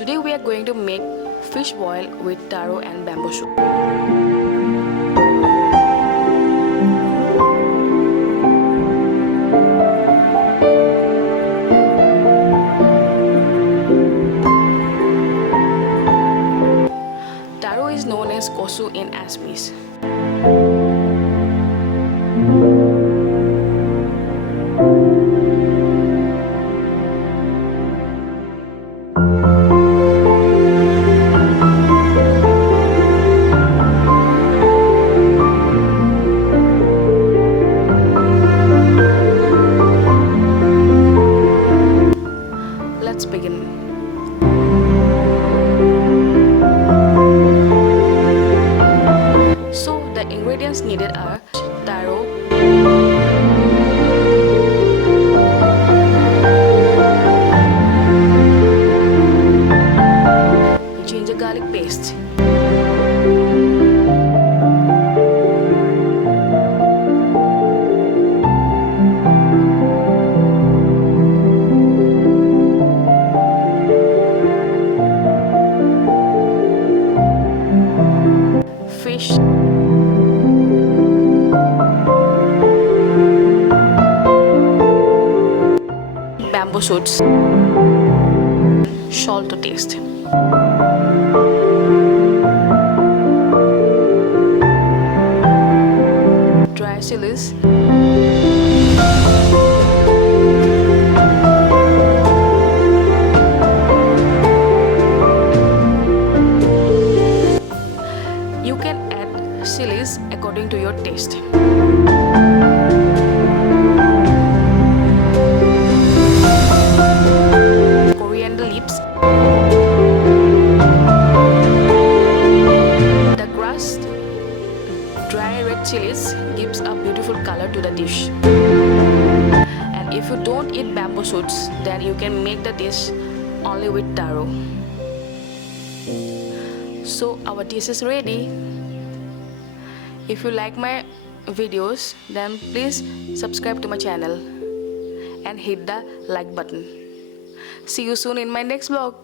Today we are going to make fish boil with taro and bamboo shoot. Taro is known as kosu in Assamese. Let's begin. So the ingredients needed are taro, ginger garlic paste, fish, bamboo shoots, salt to taste. Dry chilies, you can add chilies according to your taste. Coriander leaves. The crushed dry red chilies gives a beautiful color to the dish. And if you don't eat bamboo shoots, then you can make the dish only with taro. So our dish is ready. If you like my videos, then please subscribe to my channel and hit the like button. See you soon in my next vlog.